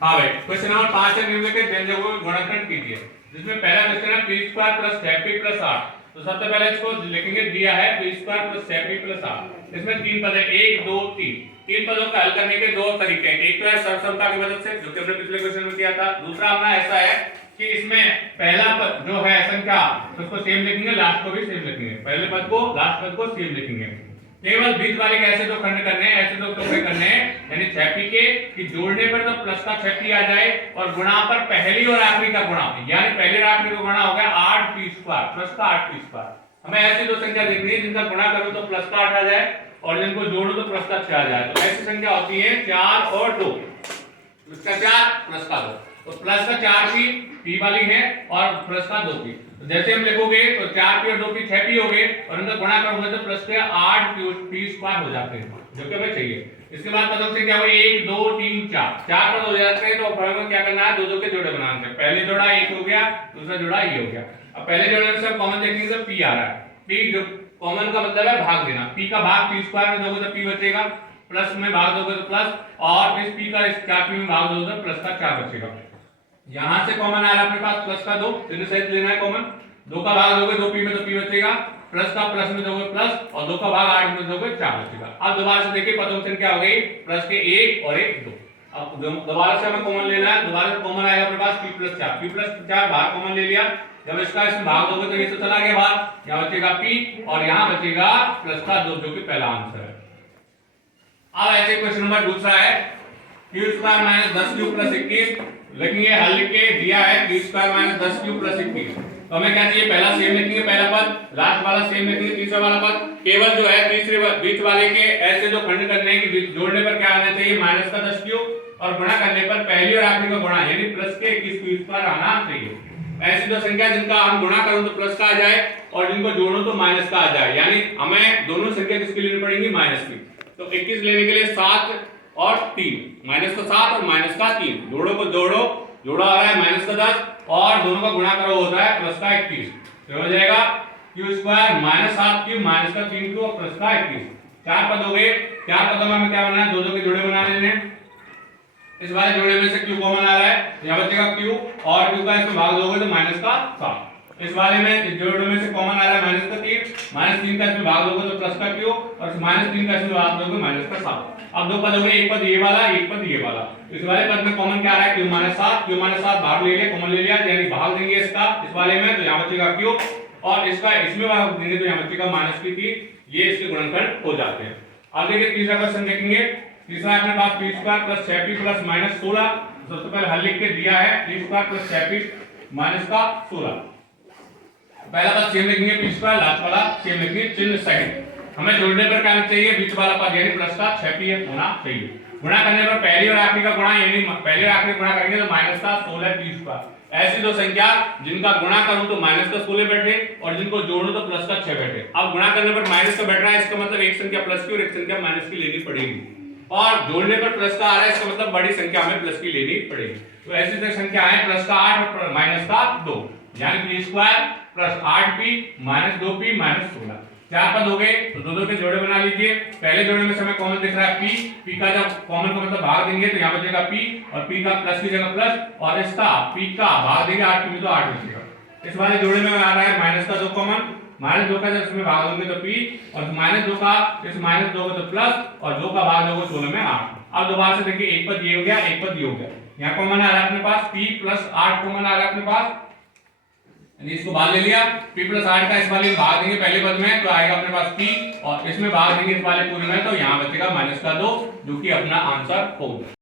हाँ भाई, question number 5 है निम्नलिखित व्यंजकों का गुणनखंड कीजिए। जिसमें पहला क्वेश्चन है p square plus 6p plus 8। तो सबसे पहले इसको लिखेंगे, दिया है p square plus 6p plus 8। इसमें तीन पद है, 1 2 3। तीन पदों का हल करने के दो तरीके हैं। एक तो है सर्वसमता की मदद से, जो कि हमने पिछले क्वेश्चन में किया था। दूसरा अपना ऐसा है कि इसमें पहला पद जो है संख्या, उसको सेम लिखेंगे, लास्ट को भी सेम लिखेंगे। पहले पद को, लास्ट पद को सेम लिखेंगे। केवल बीच वाले के ऐसे दो खंड करने हैं, ऐसे दो टुकड़े करने हैं, यानी 6p के कि जोड़ने पर तो प्लस का 6p आ जाए और गुणा पर पहली और आखिरी का गुणा, यानी पहले और आखिरी का गुणा हो गया 8p स्क्वायर प्लस का 8p स्क्वायर। हमें ऐसी दो संख्या देखनी है जिनका गुणा करो तो प्लस का 8 आ जाए और जिनको जोड़ो तो प्लस का 6 आ जाए। तो ऐसी संख्या होती है 4 और 2, प्लस का 4 प्लस का 2। तो प्लस का 4p p वाली है और प्लस का 2p। तो जैसे हम लिखोगे तो 4p और 2p 6p हो गए और इनका गुणा करोगे तो प्लस के 8p स्क्वायर हो जाते हैं, जो कि हमें चाहिए। इसके बाद पदों से क्या हुआ, 1 2 3 4 चार पद हो जाते हैं। तो हमें क्या करना है, दो दो के जोड़े बनाने हैं। पहले जोड़ा 1 हो गया, दूसरा जोड़ा ये हो गया। अब पहले जोड़े में से कॉमन देखेंगे तो p आ रहा है। p जो कॉमन का मतलब है भाग देना। p का भाग p स्क्वायर में दोगे तो p बचेगा, प्लस में भाग दोगे तो प्लस, और इस p का इस 4p में भाग दोगे तो प्लस का 4 बचेगा। यहां से कॉमन आ रहा है अपने पास प्लस का 2, चिन्ह सहित लेना है कॉमन। 2 का भाग दोगे 2p में तो p बचेगा, प्लस का प्लस में दोगे प्लस, और 2 का भाग 8 में दोगे 4 बचेगा। अब दोबारा से देखिए पदों की संख्या हो गई प्लस के 1 और 1 2। अब दोबारा से हमें कॉमन लेना है। दोबारा से कॉमन आएगा अपने पास p प्लस 4, p प्लस 4 बाहर कॉमन ले लिया। जब इसका इसमें भाग दोगे तो ये तो चला गया बाहर, यहाँ बचेगा p और यहाँ बचेगा प्लस का 2, जो कि पहला आंसर है। अब ऐसे क्वेश्चन नंबर दूसरा है, q square minus 10q plus 21। लिखेंगे हल लिख के, दिया है q square minus 10q plus 21। तो हमें क्या चाहिए, पहला सेम लिखेंगे, पहला पद, लास्ट वाला सेम लिखेंगे, तीसरा वाला पद। केवल जो है तीसरे बीच वाले के ऐसे जो खंड करने हैं कि जोड़ने पर क्या आना चाहिए, माइनस का 10q, और गुणा करने पर पहली और आखिरी का गुणा यानी प्लस के 21q स्क्वायर आना चाहिए। ऐसी दो संख्या जिनका हम गुणा करो तो प्लस का आ जाए और जिनको जोड़ो तो माइनस का आ जाए, यानी हमें दोनों संख्या किसकी लेनी पड़ेगी, माइनस की। तो 21 लेने के लिए 7 और 3, माइनस का 7 और माइनस का 3, जोड़ो को जोड़ो, जोड़ा आ रहा है माइनस का 10 और दोनों का गुणा करो होता है प्लस का 21। तो हो जाएगा q square minus 7q minus का 3q और प्लस का 21। चार पद हो गए। चार पदों में हमें क्या बनाना है, दो दो के जोड़े बना लेने हैं। इस वाले जोड़े में से q कॉमन आ रहा है, यहाँ बचेगा q और q का इसमें भाग दोगे तो माइनस का 7। इस वाले में इस जोड़े में से कॉमन आ रहा है माइनस का 3, माइनस 3 का इसमें भाग दोगे तो प्लस का q और माइनस 3 का इसमें भाग दोगे माइनस का 7। अब दो पद हो गए, एक पद ये वाला, एक पद ये वाला। इस वाले पद में कॉमन क्या आ रहा है, q माइनस 7, q माइनस 7 भाग ले लिया, कॉमन ले लिया, यानी भाग देंगे इसका इस वाले में तो यहाँ बचेगा q और इसका इसमें भाग देंगे तो यहाँ बचेगा माइनस की 3। ये इसके गुणनखंड हो जाते हैं। अब देखिए तीसरा क्वेश्चन देखेंगे। तीसरा अपने पास p square plus 6p plus minus 16। सबसे पहले हल लिख के दिया है p square plus 6p minus का 16। पहला पद सेम लिखेंगे p स्क्वायर, लास्ट वाला सेम लिखेंगे, चिन्ह सहित। हमें जोड़ने पर क्या चाहिए, बीच वाला पद यानी प्लस का 6p होना चाहिए। गुणा करने पर पहली और आखिरी का गुणा, यानी पहले और आखिरी गुणा करेंगे तो माइनस का 16p स्क्वायर। ऐसी दो संख्या जिनका गुणा करूं तो माइनस का 16 बैठे और जिनको जोड़ूं तो प्लस का 6 बैठे। अब गुणा करने पर माइनस का बैठ रहा है, इसका मतलब एक संख्या प्लस की और एक संख्या माइनस की लेनी पड़ेगी, और जोड़ने पर प्लस का आ रहा है, इसका मतलब बड़ी संख्या हमें प्लस की लेनी पड़ेगी। तो ऐसी दो संख्या है प्लस का 8 और माइनस का 2, यानी p square plus 8p minus 2p minus 16। चार पद हो गए तो दो दो के जोड़े बना लीजिए। पहले जोड़े में हमें कॉमन दिख रहा है p का जब कॉमन का मतलब भाग देंगे तो यहाँ बचेगा p और p का प्लस की जगह प्लस और इसका p का भाग देंगे 8p में तो 8 बचेगा। इस वाले जोड़े में आ रहा है माइनस का 2 कॉमन, माइनस 2 का जब इसमें भाग दोगे तो p और माइनस 2 का इस माइनस 2 तो प्लस और 2 का भाग दोगे 16 में 8। अब दोबारा से देखिए एक पद ये हो गया, एक पद ये हो गया। यहाँ कॉमन आ रहा है अपने पास p प्लस 8 कॉमन आ रहा है अपने पास, इसको भाग ले लिया। p प्लस 8 का इस वाले में भाग देंगे पहले पद में तो आएगा अपने पास p और इसमें भाग देंगे इस वाले पूरे में तो यहाँ बचेगा माइनस का 2, जो कि अपना आंसर होगा।